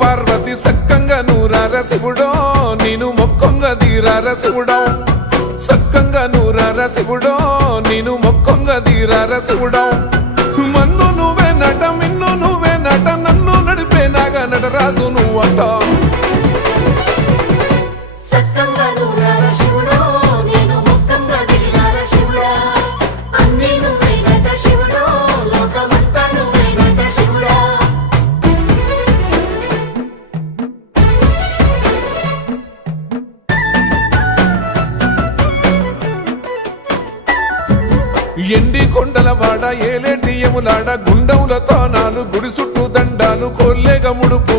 పార్వతి సక్కంగా నూరార శివుడో నేను మొక్కంగా తీరార శివుడో సక్కంగా నూరార శివుడో నేను మొక్కంగా తీరార శివుడో మన్ను నువ్వే నట మిన్ను నువ్వే నట నన్ను నడిపే నాగా నటరాజు నువ్వంట ఎండి కొండల వాడ ఏలేటి యములాడ గుండముల తానాలు గుడి చుట్టూ దండాలు కోల్లేగ ముడుపు